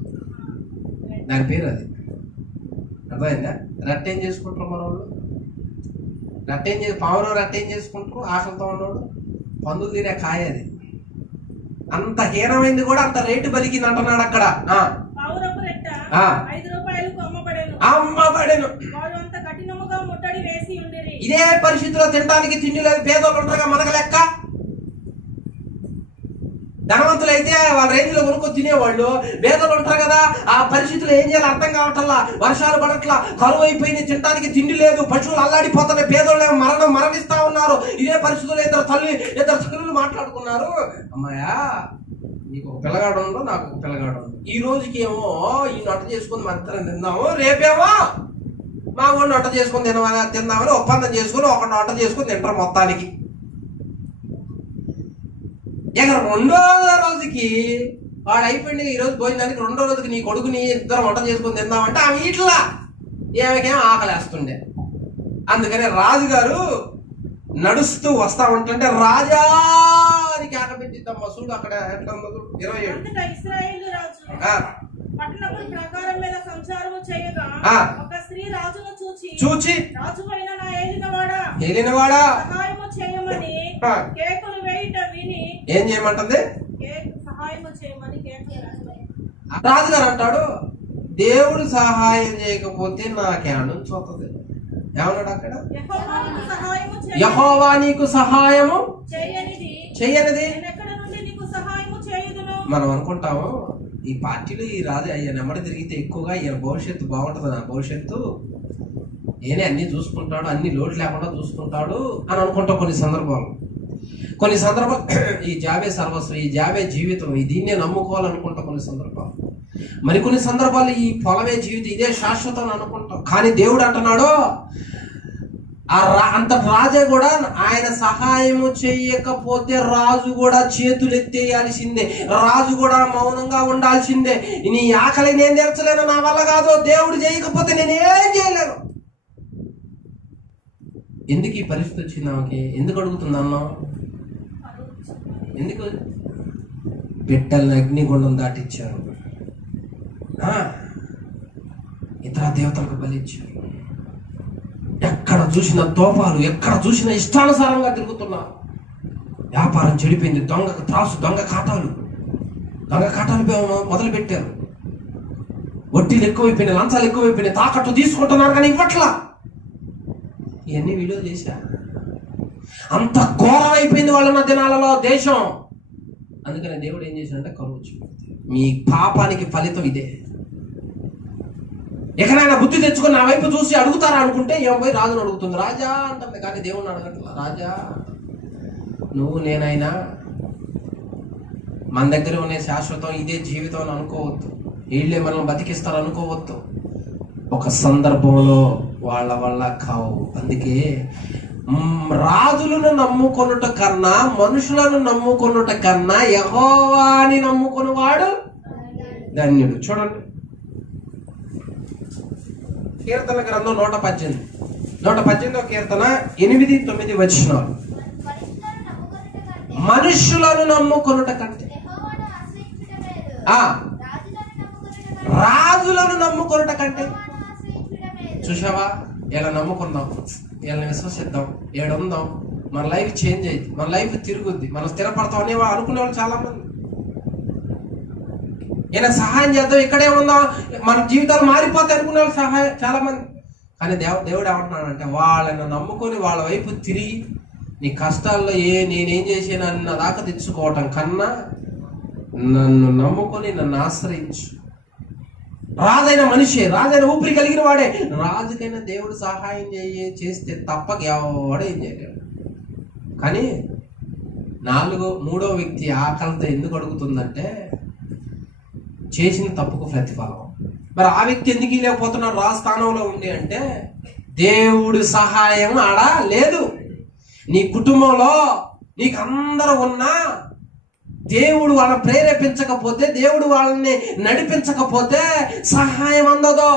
దాని పేరు అది. అర్థమైందా? రెట్ట ఏం చేసుకుంటారు మన వాళ్ళు? రెట్ట ఏం చేసి పావురం రెట్ట ఏం చేసుకుంటారు? ఆకలితో ఉన్నవాడు పందులు తినే కాయ అది. అంత హీనమైంది కూడా అంత రేటు బలికింది అంటున్నాడు అక్కడ. అమ్మబడెను. ఇదే పరిస్థితిలో తినడానికి తిండి లేదు, పేదోళ్ళు ఉంటారుగా మనకు లెక్క. ధనవంతులు అయితే వాళ్ళ రేంజ్ లో కొనుక్కొని తినేవాళ్ళు, పేదోళ్ళు ఉంటారు కదా, ఆ పరిస్థితులు ఏం చేయాలి అర్థం కావట్లా. వర్షాలు పడట్లా, కరువు అయిపోయింది, తినడానికి తిండి లేదు, పశువులు అల్లాడిపోతున్నాయి, పేదోళ్ళు మరణిస్తా ఉన్నారు. ఇదే పరిస్థితుల్లో ఇద్దరు తల్లులు మాట్లాడుకున్నారు, అమ్మాయా నీకు ఒక పిల్లగాడు ఉందో నాకు ఒక పిల్లగాడు ఉంది, ఈ రోజుకి ఏమో ఈ నొట్ట చేసుకుని మంత్రం తిందాము, రేపేమో మా వాడు నొట్ట చేసుకుని తిందామని ఒప్పందం చేసుకుని ఒక నొట్ట చేసుకుని తింటారు మొత్తానికి. ఇక రెండో రోజుకి వాడు అయిపోయింది, ఈ రోజు భోజనానికి రెండో రోజుకి నీ కొడుకుని ఇద్దరు వంట చేసుకుని తిందామంటే ఆమె ఇట్లా ఏమకేమో ఆకలేస్తుండే. అందుకని రాజుగారు నడుస్తూ వస్తా ఉంటుంటే రాజా అని కేక పెట్టిద్దమ్మా. చూడు అక్కడ ఎట్లా 27 చూచి ఏలినవాడా ఏం చేయమంటుంది? రాజుగారు అంటాడు, దేవుడు సహాయం చేయకపోతే నాకేమని చూస్తుంది. ఏమన్నాడు అక్కడ? యెహోవా నీకు సహాయము చేయనిది. మనం అనుకుంటాము ఈ పార్టీలు ఈ రాజు అయ్యా నెమ్మడి తిరిగితే ఎక్కువగా ఈయన భవిష్యత్తు బాగుంటుంది, నా భవిష్యత్తు ఏనే అన్ని చూసుకుంటాడు, అన్ని లోటు లేకుండా చూసుకుంటాడు అని అనుకుంటాం. కొన్ని సందర్భాలు ఈ జాబే సర్వస్వం, ఈ జాబే జీవితం, దీన్నే నమ్ముకోవాలనుకుంటాం కొన్ని సందర్భాలు. మరికొన్ని సందర్భాలు ఈ పొలమే జీవితం, ఇదే శాశ్వతం అనుకుంటాం. కానీ దేవుడు అంటున్నాడు, అంత రాజే కూడా ఆయన సహాయము చేయకపోతే రాజు కూడా చేతులు ఎత్తేయాల్సిందే, రాజు కూడా మౌనంగా ఉండాల్సిందే. నీ ఆకలి నేను తీర్చలేను, నా వల్ల కాదు, దేవుడు చేయకపోతే నేనేం చేయలేను. ఎందుకు ఈ పరిస్థితి వచ్చింది ఆమెకి? ఎందుకు అడుగుతుంది అన్నాం? ఎందుకు? బిడ్డల్ని అగ్నిగుండం దాటిచ్చారు, ఇతర దేవతలకు బలిచ్చారు, ఎక్కడ చూసిన దోపాలు, ఎక్కడ చూసిన ఇష్టానుసారంగా తిరుగుతున్నారు. వ్యాపారం చెడిపోయింది, దొంగ ఖాతాలు మొదలు పెట్టారు, వడ్డీలు ఎక్కువైపోయినాయి, లంచాలు ఎక్కువైపోయినాయి, తాకట్టు తీసుకుంటున్నారు కానీ ఇవ్వట్లా. ఇవన్నీ వీడియో చేశా. అంత ఘోరం అయిపోయింది వాళ్ళ దినాలలో దేశం. అందుకని దేవుడు ఏం చేశాడంటే కరువు వచ్చింది. మీ పాపానికి ఫలితం ఇదే. ఎక్కడైనా బుద్ధి తెచ్చుకొని నా వైపు చూసి అడుగుతారా అనుకుంటే ఏం పోయి రాజును అడుగుతుంది, రాజా అంటుంది. కానీ దేవుణ్ణి అడగట్లా. రాజా నువ్వు నేనైనా మన దగ్గర ఉన్న శాశ్వతం ఇదే జీవితం అని అనుకోవద్దు, వీళ్ళే మనల్ని బతికిస్తారు అనుకోవద్దు. ఒక సందర్భంలో వాళ్ళ వల్ల కావు. అందుకే రాజులను నమ్ముకొనుట కన్నా, మనుషులను నమ్ముకొనుట కన్నా యెహోవాని నమ్ముకొనివాడు ధన్యుడు. చూడండి కీర్తన గ్రంథం 118 కీర్తన 8-9 వచనాలు. మనుషులను నమ్ముకొనుట కంటే రాజులను నమ్ముకొనుట కంటే. చూసావా, ఇలా నమ్ముకుందాం, ఇలా విశ్వసిద్దాం, ఏడుందాం, మన లైఫ్ చేంజ్ అయింది, మన లైఫ్ తిరుగుద్ది, మనం స్థిరపడతాం అనే అనుకునే వాళ్ళు చాలా మంది. ఈయన సహాయం చేద్దాం, ఇక్కడే ఉందాం, మన జీవితాలు మారిపోతాయి అనుకునే వాళ్ళు చాలా మంది. కానీ దేవుడు ఏమంటున్నాడంటే, వాళ్ళని నమ్ముకొని వాళ్ళ వైపు తిరిగి నీ కష్టాల్లో నేనేం చేసాను అన్న దాకా తెచ్చుకోవటం కన్నా నన్ను నమ్ముకొని నన్ను ఆశ్రయించు. రాజైన మనిషే, రాజైన ఊపిరి కలిగిన వాడే, రాజుకైనా దేవుడు సహాయం చేస్తే తప్పక ఎవడో ఏం చేయలేడు. కానీ మూడో వ్యక్తి ఆకలితో ఎందుకు అడుగుతుందంటే చేసిన తప్పుకు ప్రతిఫలం. మరి ఆ వ్యక్తి ఎందుకు లేకపోతున్నాడు రాజు స్థానంలో ఉండి అంటే దేవుడి సహాయం ఆడ లేదు. నీ కుటుంబంలో నీకు అందరూ ఉన్నా దేవుడు వాళ్ళని ప్రేరేపించకపోతే, దేవుడు వాళ్ళని నడిపించకపోతే సహాయం అందదు.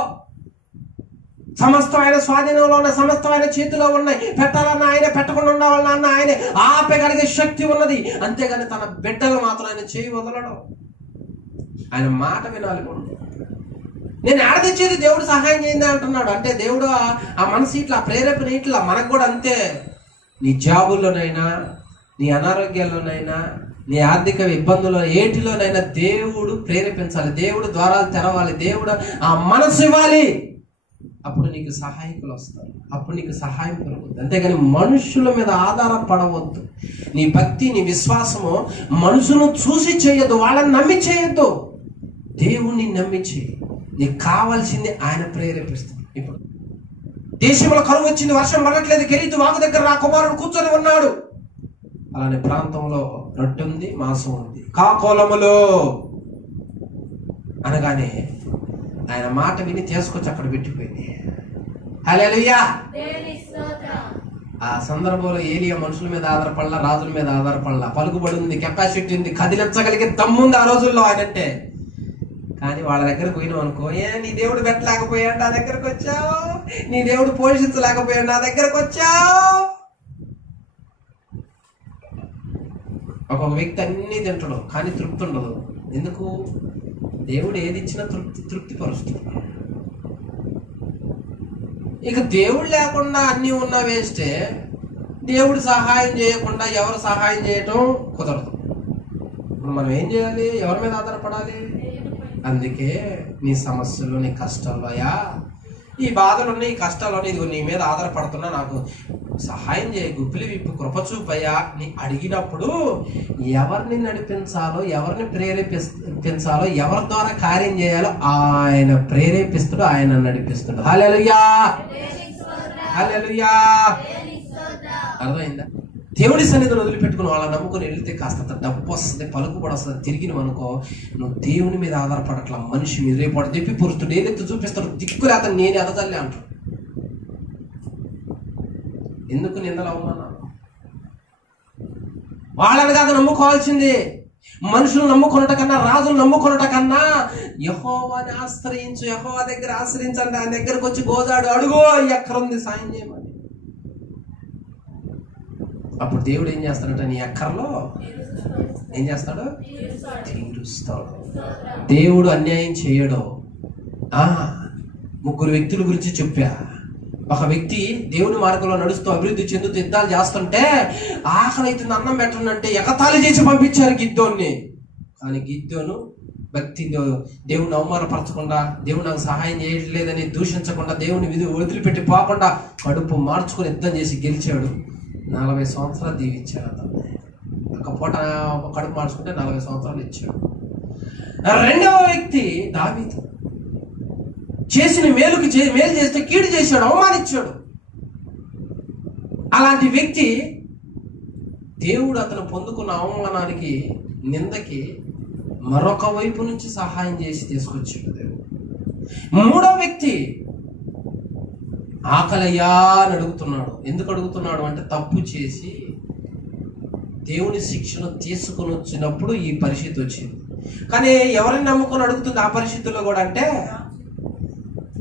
సమస్తం ఆయన స్వాధీనంలో ఉన్న, సమస్తం ఆయన చేతిలో ఉన్నాయి. పెట్టాలన్నా ఆయన, పెట్టకుండా ఉండాలన్నా ఆయనే. ఆపగలిగే శక్తి ఉన్నది. అంతేగాని తన బిడ్డలు మాత్రం ఆయన చేయి వదలడం. ఆయన మాట వినాలి. నేను ఆడదిచ్చేది దేవుడు సహాయం చేయండి అంటున్నాడు. అంటే దేవుడు ఆ మనసు ఇట్లా, ప్రేరేపణ ఇట్లా. మనకు కూడా అంతే. నీ జాబుల్లోనైనా, నీ అనారోగ్యాల్లోనైనా, నీ ఆర్థిక ఇబ్బందుల్లో ఏటిలోనైనా దేవుడు ప్రేరేపించాలి. దేవుడు ద్వారాలు తెరవాలి. దేవుడు ఆ మనసు ఇవ్వాలి. అప్పుడు నీకు సహాయకులు వస్తారు. అప్పుడు నీకు సహాయం కలుగుతుంది. అంతేగాని మనుషుల మీద ఆధారపడవద్దు. నీ భక్తి, నీ విశ్వాసము మనుషులను చూసి చేయొద్దు, వాళ్ళని నమ్మి చేయొద్దు. దేవుణ్ణి నమ్మి చేయి. నీకు కావాల్సింది ఆయన ప్రేరేపిస్తుంది. ఇప్పుడు దేశంలో కరువు వచ్చింది, వర్షం పడట్లేదు, కెరీతు వాగు దగ్గర నా కుమారుడు కూర్చొని ఉన్నాడు. అలానే ప్రాంతంలో రొట్టె ఉంది, మాంసం ఉంది. కాకోలములో అనగానే ఆయన మాట విని తీసుకొచ్చి అక్కడ పెట్టిపోయింది. హల్లెలూయా. ఆ సందర్భంలో ఏలియా మనుషుల మీద ఆధారపడలా, రాజుల మీద ఆధారపడలా. పలుకుబడి ఉంది, కెపాసిటీ ఉంది, కదిలించగలిగే దమ్ముంది ఆ రోజుల్లో ఆయనంటే. కానీ వాళ్ళ దగ్గరకు పోయినాం అనుకో, నీ దేవుడు పెట్టలేకపోయాడు నా దగ్గరకు వచ్చావు, నీ దేవుడు పోషించలేకపోయాడు నా దగ్గరకు వచ్చావు. ఒక్కొక్క వ్యక్తి అన్ని తింటాడు కానీ తృప్తి ఉండదు. ఎందుకు? దేవుడు ఏది ఇచ్చినా తృప్తిపరుస్తుంది. ఇక దేవుడు లేకుండా అన్నీ ఉన్నా వేస్తే, దేవుడు సహాయం చేయకుండా ఎవరు సహాయం చేయటం కుదరదు. మనం ఏం చేయాలి? ఎవరి మీద ఆధారపడాలి? అందుకే నీ సమస్యలు, నీ కష్టాలు, అయ్యా ఈ బాధలున్నాయి, ఈ కష్టాలు ఇదిగో నీ మీద ఆధారపడుతున్నా, నాకు సహాయం చేయ, గుప్పిలి విప్పు, కృపచూపయ్యా నీ అడిగినప్పుడు ఎవరిని నడిపించాలో, ఎవరిని ప్రేరేపించాలో, ఎవరి ద్వారా కార్యం చేయాలో ఆయన ప్రేరేపిస్తాడు, ఆయన నడిపిస్తాడు. హల్లెలూయా, హల్లెలూయా. అర్థమైందా? దేవుడి సన్నిధిని వదిలిపెట్టుకుని వాళ్ళని నమ్ముకుని వెళ్తే కాస్త డబ్బు వస్తుంది, పలుకుబడి వస్తుంది. తిరిగినవనుకో నువ్వు దేవుని మీద ఆధారపడట్లా, మనిషి మీద. రేపు వాడు తిప్పి పొరుస్తాడు, ఏదైతే చూపిస్తాడు, దిక్కులే అతను నేనే అదతల్లే అంటాడు. ఎందుకు నిందలు, అవమానం? వాళ్ళని కాదు నమ్ముకోవాల్సింది. మనుషులు నమ్ముకున్నట కన్నా, రాజులు నమ్ముకున్నట కన్నా యెహోవాని ఆశ్రయించు. యెహోవా దగ్గర ఆశ్రయించండి. ఆయన దగ్గరకు వచ్చి గోదాడు, అడుగు, ఎక్కడ ఉంది సాయం చేయమని. అప్పుడు దేవుడు ఏం చేస్తాడంటే నీ అక్కర్లో ఏం చేస్తాడు? తీరుస్తాడు. దేవుడు అన్యాయం చేయడు. ముగ్గురు వ్యక్తుల గురించి చెప్పా. ఒక వ్యక్తి దేవుని మార్గంలో నడుస్తూ అభివృద్ధి చెందుతూ యుద్ధాలు చేస్తుంటే, ఆకలి అయితే అన్నం పెట్టనంటే ఎగతాళి చేసి పంపించారు గిద్దోన్ని. కానీ గిద్దోను భక్తి, దేవుని అవమానపరచకుండా, దేవుడు నాకు సహాయం చేయట్లేదని దూషించకుండా, దేవుని విధి వదిలిపెట్టి పోకుండా కడుపు మార్చుకుని యుద్ధం చేసి గెలిచాడు. 40 సంవత్సరాలు దీవిచ్చాడు అతను. ఒక పూట కడుపు మార్చుకుంటే 40 సంవత్సరాలు ఇచ్చాడు. రెండవ వ్యక్తి దావీదు. చేసిన మేలు చేస్తే కీడు చేశాడు, అవమానించాడు. అలాంటి వ్యక్తి దేవుడు అతను పొందుకున్న అవమానానికి, నిందకి మరొక వైపు నుంచి సహాయం చేసి తీసుకొచ్చాడు దేవుడు. మూడో వ్యక్తి ఆకలయ్యా అని అడుగుతున్నాడు. ఎందుకు అడుగుతున్నాడు అంటే, తప్పు చేసి దేవుని శిక్షను తీసుకుని వచ్చినప్పుడు ఈ పరిస్థితి వచ్చింది. కానీ ఎవరిని నమ్ముకొని అడుగుతుంది ఆ పరిస్థితుల్లో కూడా అంటే,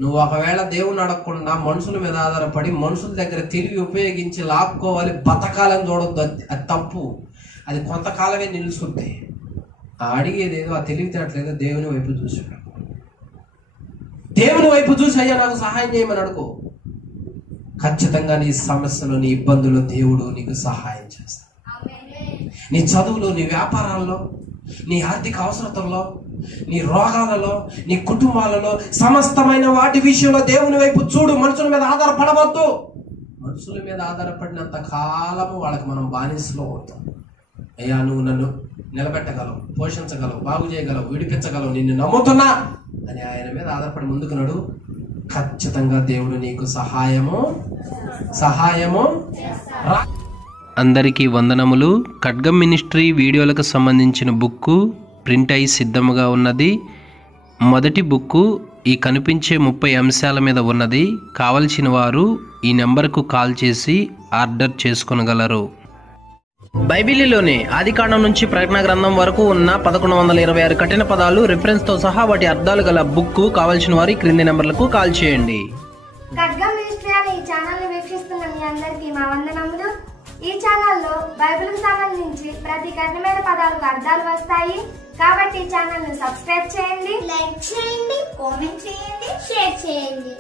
నువ్వు ఒకవేళ దేవుని అడగకుండా మనుషుల మీద ఆధారపడి మనుషుల దగ్గర తెలివి ఉపయోగించి లాక్కోవాలి, బతకాలని చూడొద్దు. అది తప్పు. అది కొంతకాలమే నిలుస్తుంది. అడిగేదేదో, ఆ తెలివితేటలేదో దేవుని వైపు చూసాడు. దేవుని వైపు చూసి అయ్యా నాకు సహాయం చేయమని అడుగు. ఖచ్చితంగా నీ సమస్యలు, నీ ఇబ్బందులు దేవుడు నీకు సహాయం చేస్తాడు. నీ చదువులో, నీ వ్యాపారాల్లో, నీ ఆర్థిక అవసరతల్లో, నీ రోగాలలో, నీ కుటుంబాలలో, సమస్తమైన వాటి విషయంలో దేవుని వైపు చూడు. మనుషుల మీద ఆధారపడవద్దు. మనుషుల మీద ఆధారపడినంత కాలము వాళ్ళకి మనం బానిసలో అవుతాం. అయ్యా నువ్వు నన్ను నిలబెట్టగలవు, పోషించగలవు, బాగు చేయగలవు, విడిపించగలవు, నిన్ను నమ్ముతున్నా అని ఆయన మీద ఆధారపడి ముందుకు నడు. ఖచ్చితంగా దేవుడు నీకు సహాయము అందరికీ వందనములు. ఖడ్గం మినిస్ట్రీ వీడియోలకు సంబంధించిన బుక్కు ప్రింట్ అయి సిద్ధముగా ఉన్నది. మొదటి బుక్కు ఈ కనిపించే 30 అంశాల మీద ఉన్నది. కావలసిన వారు ఈ నెంబర్కు కాల్ చేసి ఆర్డర్ చేసుకొనగలరు. బైబిలులోని ఆదికాండం నుంచి ప్రకటన గ్రంథం వరకు ఉన్న 1126 కఠిన పదాలు రిఫరెన్స్తో సహా వాటి అర్థాలు గల బుక్కు కావలసిన వారు క్రింది నెంబర్లకు కాల్ చేయండి. ఖడ్గం మినిస్ట్రీ అనే ఈ ఛానల్ ని వీక్షిస్తున్న మీ అందరికీ మా వందనములు. ఈ ఛానల్లో బైబిల్ కు సంబంధించి ప్రతి కఠినమైన పదాలకు అర్థాలు వస్తాయి. కాబట్టి ఈ ఛానల్ ను సబ్స్క్రైబ్ చేయండి, లైక్ చేయండి, కామెంట్ చేయండి, షేర్ చేయండి.